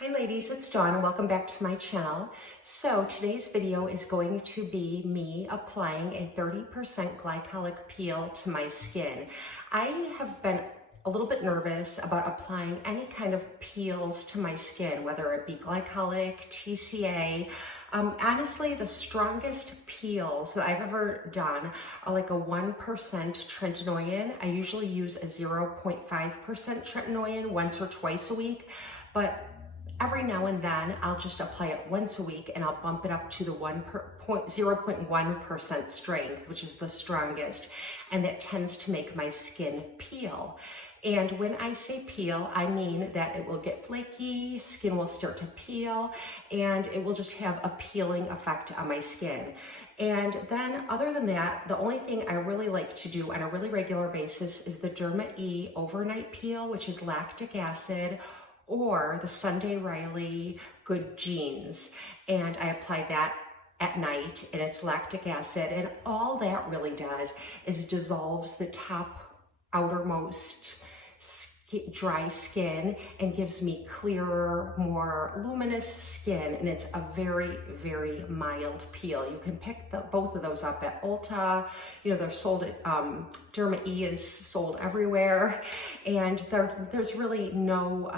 Hi ladies, it's Dawn and welcome back to my channel. So today's video is going to be me applying a 30% glycolic peel to my skin. I have been a little bit nervous about applying any kind of peels to my skin, whether it be glycolic, TCA. Honestly, the strongest peels that I've ever done are like a 1% tretinoin. I usually use a 0.5% tretinoin once or twice a week, but every now and then I'll just apply it once a week and I'll bump it up to the 0.1% strength, which is the strongest, and that tends to make my skin peel. And when I say peel, I mean that it will get flaky, skin will start to peel, and it will just have a peeling effect on my skin. And then other than that, the only thing I really like to do on a really regular basis is the Derma E overnight peel, which is lactic acid, or the Sunday Riley Good Jeans. And I apply that at night, and it's lactic acid. And all that really does is dissolves the top outermost dry skin and gives me clearer, more luminous skin. And it's a very, very mild peel. You can pick both of those up at Ulta. You know, they're sold at, Derma E is sold everywhere. And there's really no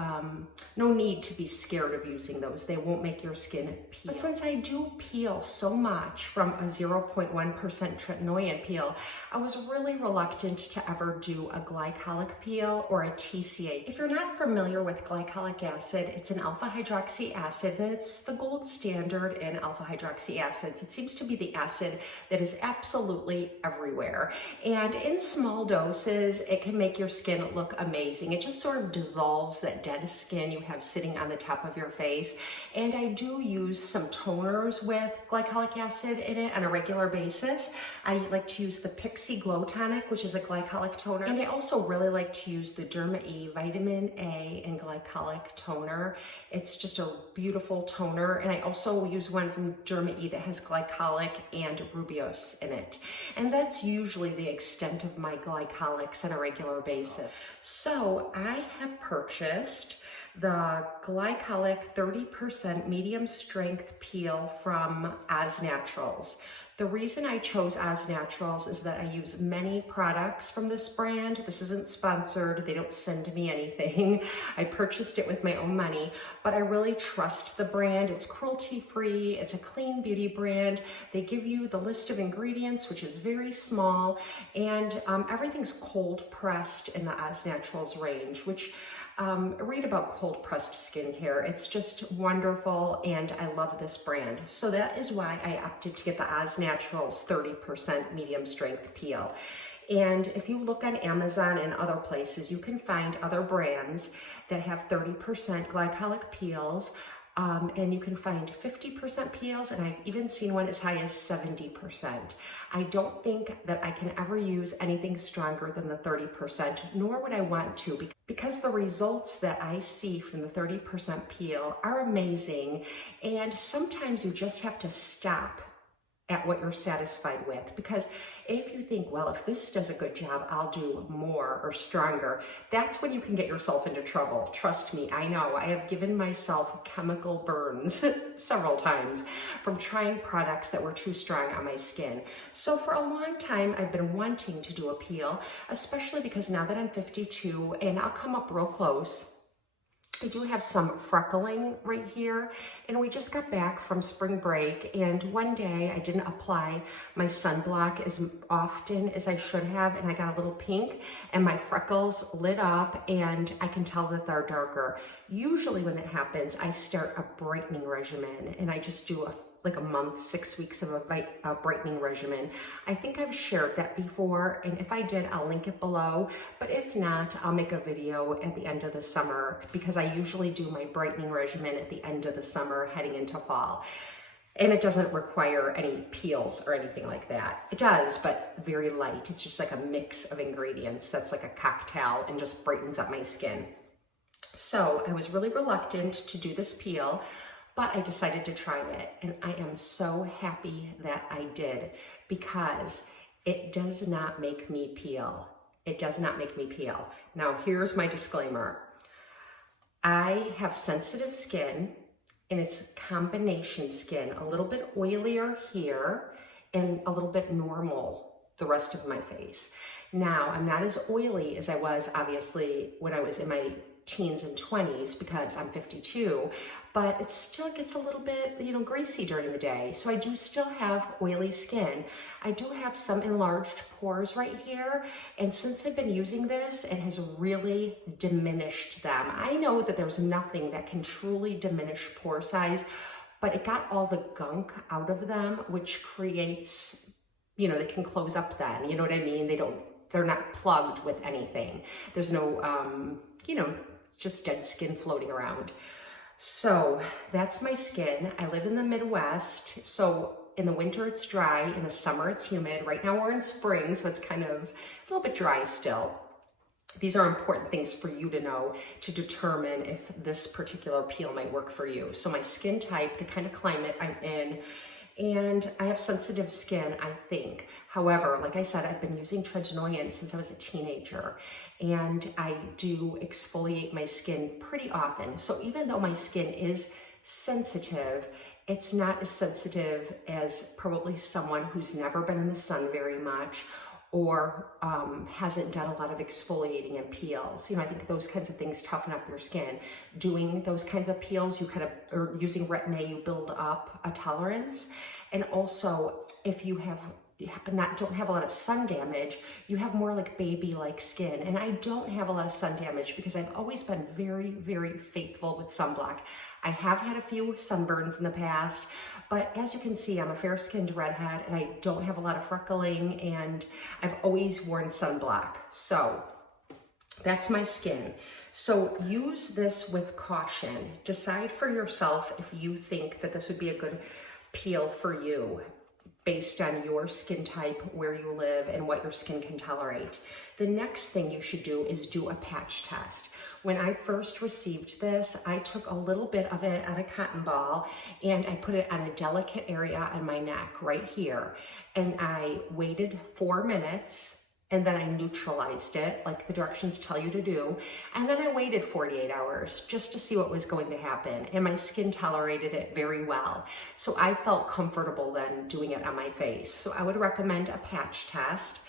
need to be scared of using those. They won't make your skin peel. But since I do peel so much from a 0.1% tretinoin peel, I was really reluctant to ever do a glycolic peel or a TCA. If you're not familiar with glycolic acid, it's an alpha hydroxy acid, and it's the gold standard in alpha hydroxy acids. It seems to be the acid that is absolutely everywhere. And in small doses, it can make your skin look amazing. It just sort of dissolves that dead skin you have sitting on the top of your face. And I do use some toners with glycolic acid in it on a regular basis. I like to use the Pixie Glow Tonic, which is a glycolic toner. And I also really like to use the Derma E Vitamin A and Glycolic Toner. It's just a beautiful toner. And I also use one from Derma E that has glycolic and rubiose in it. And that's usually the extent of my glycolics on a regular basis. So I have purchased the Glycolic 30% medium strength peel from Oz Naturals. The reason I chose Oz Naturals is that I use many products from this brand. This isn't sponsored. They don't send me anything. I purchased it with my own money, but I really trust the brand. It's cruelty-free. It's a clean beauty brand. They give you the list of ingredients, which is very small, and everything's cold pressed in the Oz Naturals range, which read about cold pressed skincare. It's just wonderful, and I love this brand. So that is why I opted to get the Oz Naturals 30% medium strength peel. And if you look on Amazon and other places, you can find other brands that have 30% glycolic peels. And you can find 50% peels, and I've even seen one as high as 70%. I don't think that I can ever use anything stronger than the 30%, nor would I want to, because the results that I see from the 30% peel are amazing, and sometimes you just have to stop at what you're satisfied with, because if you think, well, if this does a good job, I'll do more or stronger, that's when you can get yourself into trouble. Trust me, I know. I have given myself chemical burns several times from trying products that were too strong on my skin. So for a long time, I've been wanting to do a peel, especially because now that I'm 52, and I'll come up real close, I do have some freckling right here, and we just got back from spring break, and one day I didn't apply my sunblock as often as I should have, and I got a little pink, and my freckles lit up, and I can tell that they're darker. Usually when that happens, I start a brightening regimen, and I just do like a month, 6 weeks of a brightening regimen. I think I've shared that before, and if I did, I'll link it below. But if not, I'll make a video at the end of the summer, because I usually do my brightening regimen at the end of the summer heading into fall. And it doesn't require any peels or anything like that. It does, but very light. It's just like a mix of ingredients that's like a cocktail and just brightens up my skin. So I was really reluctant to do this peel, but I decided to try it, and I am so happy that I did, because it does not make me peel. It does not make me peel. Now, here's my disclaimer. I have sensitive skin, and it's combination skin, a little bit oilier here and a little bit normal the rest of my face. Now, I'm not as oily as I was obviously when I was in my teens and 20s because I'm 52, but it still gets a little bit, greasy during the day. So I do still have oily skin. I do have some enlarged pores right here. And since I've been using this, it has really diminished them. I know that there's nothing that can truly diminish pore size, but it got all the gunk out of them, which creates, they can close up then, you know what I mean? They're not plugged with anything. There's no, just dead skin floating around. So that's my skin. I live in the Midwest. So in the winter it's dry, in the summer it's humid. Right now we're in spring, so it's kind of a little bit dry still. These are important things for you to know to determine if this particular peel might work for you. So my skin type, the kind of climate I'm in, and I have sensitive skin, I think. However, like I said, I've been using tretinoin since I was a teenager, and I do exfoliate my skin pretty often. So even though my skin is sensitive, it's not as sensitive as probably someone who's never been in the sun very much or hasn't done a lot of exfoliating and peels. I think those kinds of things toughen up your skin. Doing those kinds of peels, or using Retin-A, you build up a tolerance. And also, if you don't have a lot of sun damage, you have more like baby-like skin. And I don't have a lot of sun damage because I've always been very, very faithful with sunblock. I have had a few sunburns in the past, but as you can see, I'm a fair-skinned redhead and I don't have a lot of freckling, and I've always worn sunblock. So that's my skin. So use this with caution. Decide for yourself if you think that this would be a good peel for you based on your skin type, where you live, and what your skin can tolerate. The next thing you should do is do a patch test. When I first received this, I took a little bit of it on a cotton ball and I put it on a delicate area on my neck right here. And I waited 4 minutes, and then I neutralized it like the directions tell you to do. And then I waited 48 hours just to see what was going to happen. And my skin tolerated it very well. So I felt comfortable then doing it on my face. So I would recommend a patch test.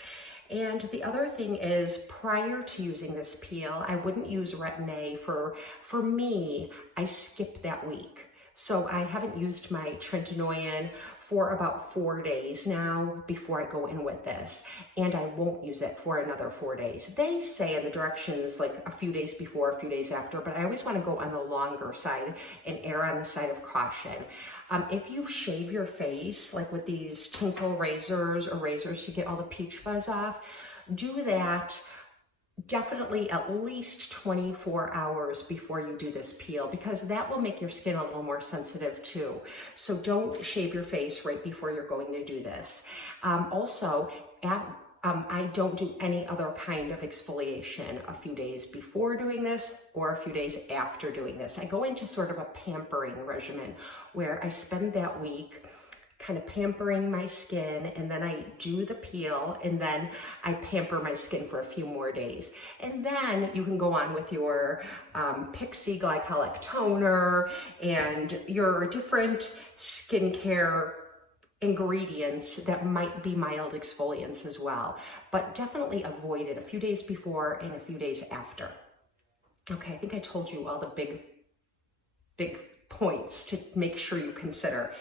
And the other thing is, prior to using this peel, I wouldn't use Retin-A. For me, I skipped that week. So I haven't used my tretinoin for about 4 days now before I go in with this. And I won't use it for another 4 days. They say in the directions like a few days before, a few days after, but I always want to go on the longer side and err on the side of caution. If you shave your face, like with these tinkle razors or razors to get all the peach fuzz off, do that definitely at least 24 hours before you do this peel, because that will make your skin a little more sensitive too. So don't shave your face right before you're going to do this. I don't do any other kind of exfoliation a few days before doing this or a few days after doing this. I go into sort of a pampering regimen where I spend that week kind of pampering my skin, and then I do the peel, and then I pamper my skin for a few more days. And then you can go on with your Pixie Glycolic Toner and your different skincare ingredients that might be mild exfoliants as well. But definitely avoid it a few days before and a few days after. Okay, I think I told you all the big points to make sure you consider.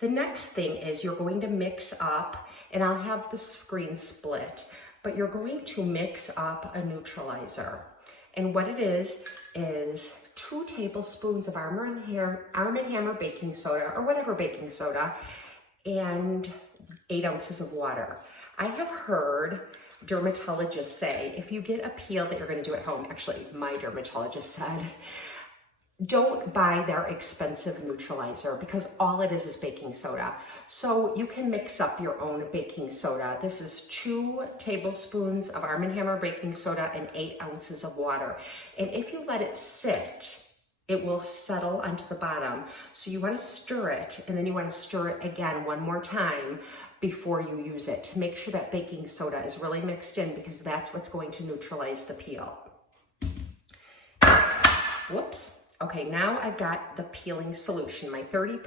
The next thing is you're going to mix up, and I'll have the screen split, but you're going to mix up a neutralizer. And what it is 2 tablespoons of Arm & Hammer baking soda, or whatever baking soda, and 8 ounces of water. I have heard dermatologists say if you get a peel that you're going to do at home, actually my dermatologist said, don't buy their expensive neutralizer because all it is baking soda. So you can mix up your own baking soda. This is 2 tablespoons of Arm & Hammer baking soda and 8 ounces of water. And if you let it sit, it will settle onto the bottom. So you want to stir it, and then you want to stir it again one more time before you use it to make sure that baking soda is really mixed in, because that's what's going to neutralize the peel. Whoops. Okay, now I've got the peeling solution, my 30%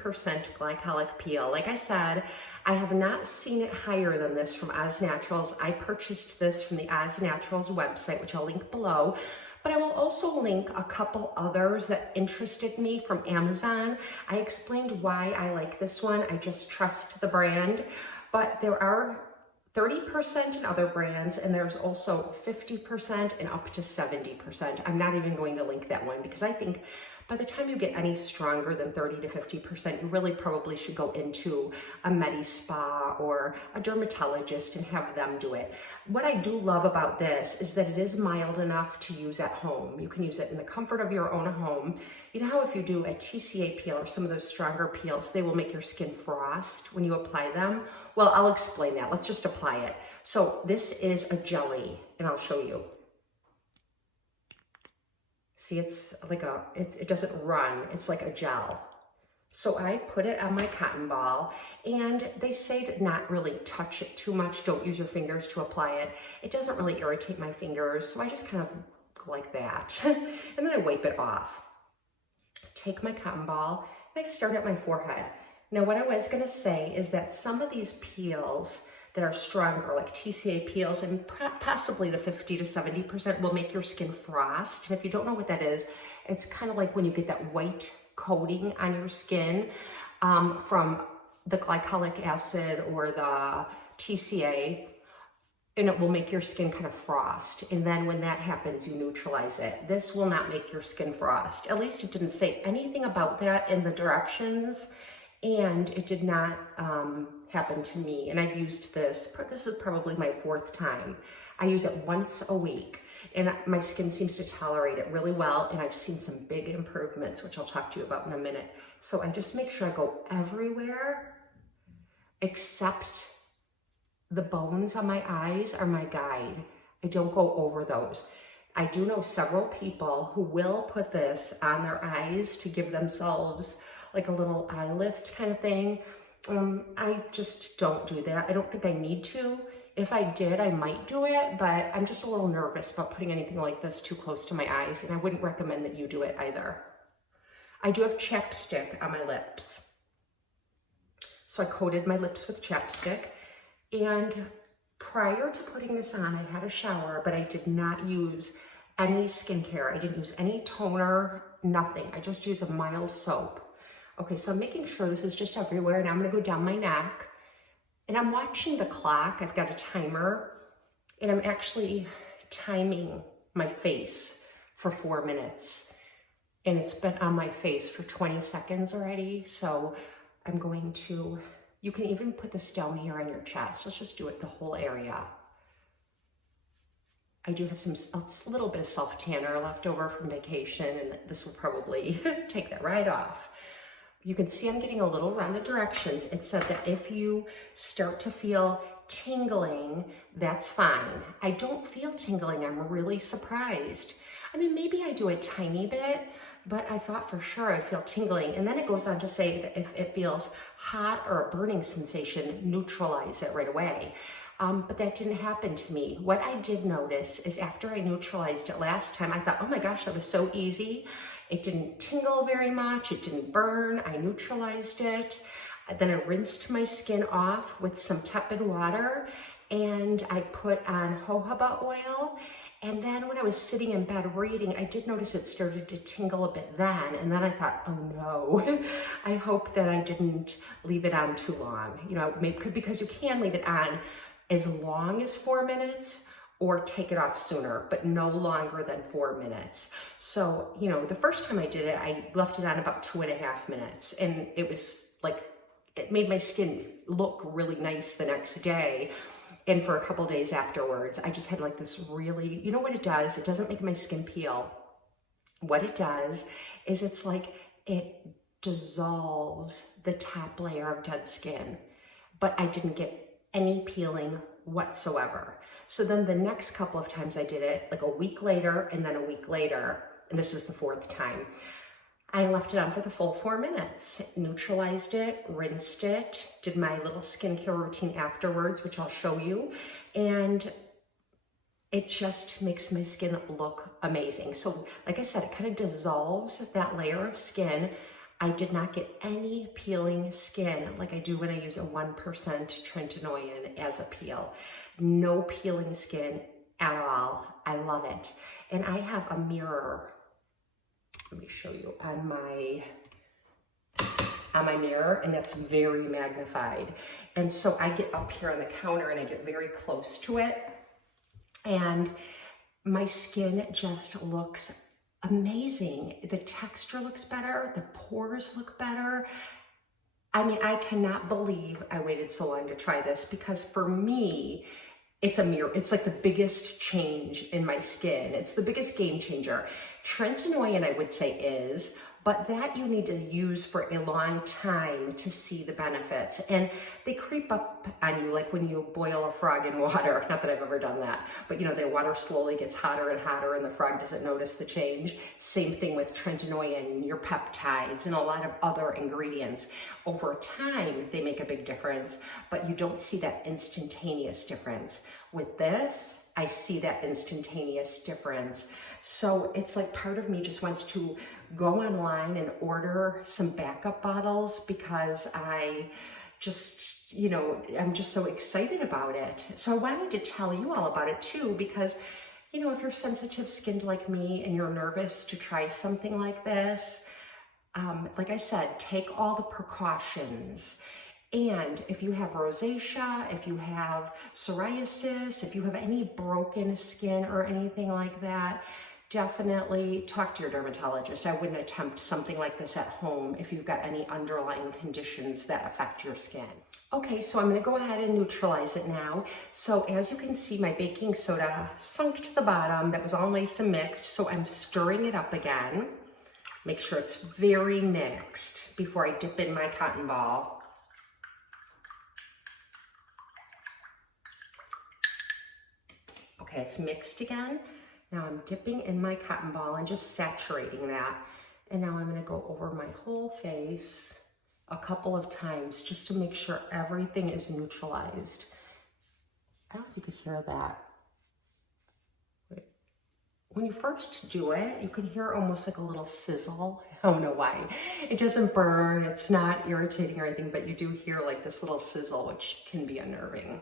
glycolic peel. Like I said, I have not seen it higher than this from Oz Naturals. I purchased this from the Oz Naturals website, which I'll link below. But I will also link a couple others that interested me from Amazon. I explained why I like this one. I just trust the brand. But there are 30% in other brands, and there's also 50% and up to 70%. I'm not even going to link that one because I think by the time you get any stronger than 30 to 50%, you really probably should go into a med spa or a dermatologist and have them do it. What I do love about this is that it is mild enough to use at home. You can use it in the comfort of your own home. You know how if you do a TCA peel or some of those stronger peels, they will make your skin frost when you apply them? Well, I'll explain that. Let's just apply it. So this is a jelly, and I'll show you. See, it's like it doesn't run. It's like a gel. So I put it on my cotton ball, and they say to not really touch it too much. Don't use your fingers to apply it. It doesn't really irritate my fingers, so I just kind of go like that. And then I wipe it off. Take my cotton ball, and I start at my forehead. Now, what I was gonna say is that some of these peels that are stronger, like TCA peels, and possibly the 50 to 70% will make your skin frost. And if you don't know what that is, it's kind of like when you get that white coating on your skin from the glycolic acid or the TCA, and it will make your skin kind of frost. And then when that happens, you neutralize it. This will not make your skin frost. At least it didn't say anything about that in the directions, and it did not happen to me. And I've used this is probably my 4th time. I use it once a week, and my skin seems to tolerate it really well, and I've seen some big improvements, which I'll talk to you about in a minute. So I just make sure I go everywhere except the bones on my eyes are my guide. I don't go over those. I do know several people who will put this on their eyes to give themselves like a little eye lift kind of thing. I just don't do that. I don't think I need to. If I did, I might do it, but I'm just a little nervous about putting anything like this too close to my eyes, and I wouldn't recommend that you do it either. I do have chapstick on my lips. So I coated my lips with chapstick, and prior to putting this on, I had a shower, but I did not use any skincare. I didn't use any toner, nothing. I just used a mild soap. Okay, so I'm making sure this is just everywhere, and I'm gonna go down my neck, and I'm watching the clock. I've got a timer, and I'm actually timing my face for 4 minutes, and it's been on my face for 20 seconds already. So I'm going to, you can even put this down here on your chest. Let's just do it the whole area. I do have a little bit of self-tanner left over from vacation, and this will probably take that right off. You can see I'm getting a little around the directions. It said that if you start to feel tingling, that's fine. I don't feel tingling. I'm really surprised. I mean, maybe I do a tiny bit, but I thought for sure I'd feel tingling. And then it goes on to say that if it feels hot or a burning sensation, neutralize it right away. But that didn't happen to me. What I did notice is after I neutralized it last time, I thought, oh my gosh, that was so easy. It didn't tingle very much. It didn't burn. I neutralized it. Then I rinsed my skin off with some tepid water, and I put on jojoba oil. And then when I was sitting in bed reading, I did notice it started to tingle a bit then. And then I thought, oh no, I hope that I didn't leave it on too long. You know, maybe because you can leave it on as long as 4 minutes, or take it off sooner, but no longer than 4 minutes. So, you know, the first time I did it, I left it on about 2.5 minutes, and it was like, it made my skin look really nice the next day. And for a couple days afterwards, I just had like this really, you know what it does? It doesn't make my skin peel. What it does is it's like it dissolves the top layer of dead skin, but I didn't get any peeling whatsoever. So then the next couple of times I did it, like a week later and then a week later, and this is the 4th time, I left it on for the full 4 minutes, neutralized it, rinsed it, did my little skincare routine afterwards, which I'll show you, and it just makes my skin look amazing. So like I said, it kind of dissolves that layer of skin. I did not get any peeling skin like I do when I use a 1% tretinoin as a peel. No peeling skin at all. I love it. And I have a mirror. Let me show you on my mirror, and that's very magnified. And so I get up here on the counter and I get very close to it, and my skin just looks amazing. The texture looks better, the pores look better. I mean, I cannot believe I waited so long to try this, because for me, it's a mirror. It's like the biggest change in my skin. It's the biggest game changer. Tretinoin, I would say, is, but that you need to use for a long time to see the benefits. And they creep up on you like when you boil a frog in water. Not that I've ever done that, but you know, the water slowly gets hotter and hotter and the frog doesn't notice the change. Same thing with tretinoin, your peptides, and a lot of other ingredients. Over time, they make a big difference, but you don't see that instantaneous difference. With this, I see that instantaneous difference. So it's like part of me just wants to go online and order some backup bottles, because I just, you know, I'm just so excited about it. So I wanted to tell you all about it too, because, you know, if you're sensitive skinned like me and you're nervous to try something like this, like I said, take all the precautions. And if you have rosacea, if you have psoriasis, if you have any broken skin or anything like that, definitely talk to your dermatologist. I wouldn't attempt something like this at home if you've got any underlying conditions that affect your skin. Okay, so I'm gonna go ahead and neutralize it now. So as you can see, my baking soda sunk to the bottom. That was all nice and mixed. So I'm stirring it up again. Make sure it's very mixed before I dip in my cotton ball. Okay, it's mixed again. Now I'm dipping in my cotton ball and just saturating that. And now I'm gonna go over my whole face a couple of times just to make sure everything is neutralized. I don't know if you could hear that. When you first do it, you can hear almost like a little sizzle. I don't know why. It doesn't burn, it's not irritating or anything, but you do hear like this little sizzle, which can be unnerving.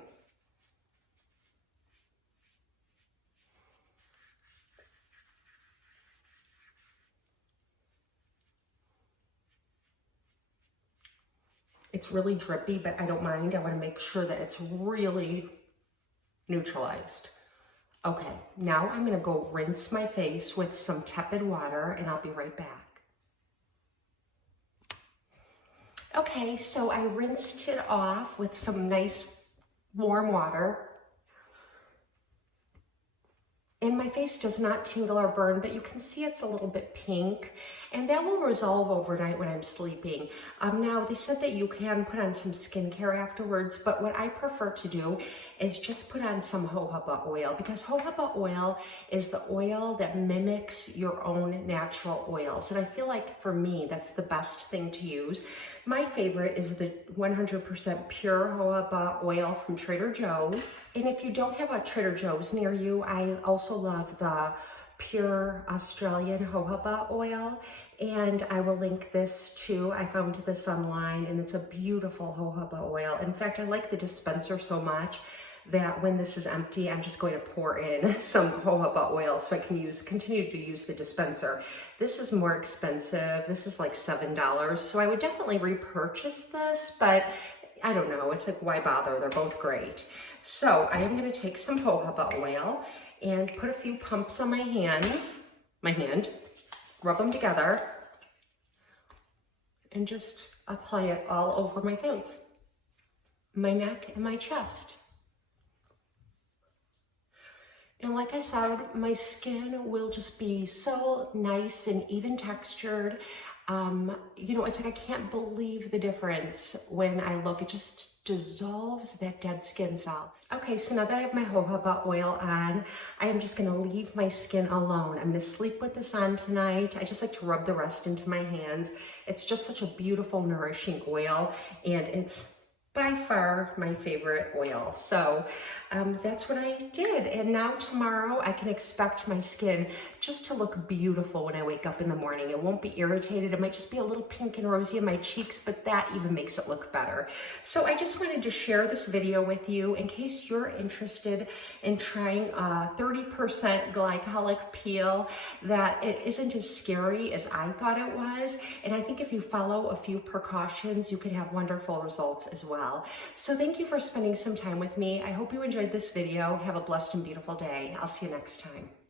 It's really drippy, but I don't mind. I want to make sure that it's really neutralized. Okay, now I'm going to go rinse my face with some tepid water, and I'll be right back. Okay, so I rinsed it off with some nice warm water. And my face does not tingle or burn, but you can see it's a little bit pink, and that will resolve overnight when I'm sleeping. Now, they said that you can put on some skincare afterwards, but what I prefer to do is just put on some jojoba oil, because jojoba oil is the oil that mimics your own natural oils. And I feel like for me, that's the best thing to use. My favorite is the 100% pure jojoba oil from Trader Joe's. And if you don't have a Trader Joe's near you, I also love the pure Australian jojoba oil. And I will link this too. I found this online, and it's a beautiful jojoba oil. In fact, I like the dispenser so much that when this is empty, I'm just going to pour in some jojoba oil so I can continue to use the dispenser. This is more expensive. This is like $7. So I would definitely repurchase this, but I don't know. It's like, why bother? They're both great. So I am going to take some jojoba oil and put a few pumps on my hand, rub them together, and just apply it all over my face, my neck, and my chest. And like I said, my skin will just be so nice and even textured. You know, it's like I can't believe the difference when I look. It just dissolves that dead skin cell. Okay, so now that I have my jojoba oil on, I am just gonna leave my skin alone. I'm gonna sleep with this on tonight. I just like to rub the rest into my hands. It's just such a beautiful, nourishing oil, and it's by far my favorite oil. So that's what I did. And now tomorrow I can expect my skin just to look beautiful when I wake up in the morning. It won't be irritated. It might just be a little pink and rosy in my cheeks, but that even makes it look better. So I just wanted to share this video with you in case you're interested in trying a 30% glycolic peel that it isn't as scary as I thought it was. And I think if you follow a few precautions, you can have wonderful results as well. So thank you for spending some time with me. I hope you enjoyed this video. Have a blessed and beautiful day. I'll see you next time.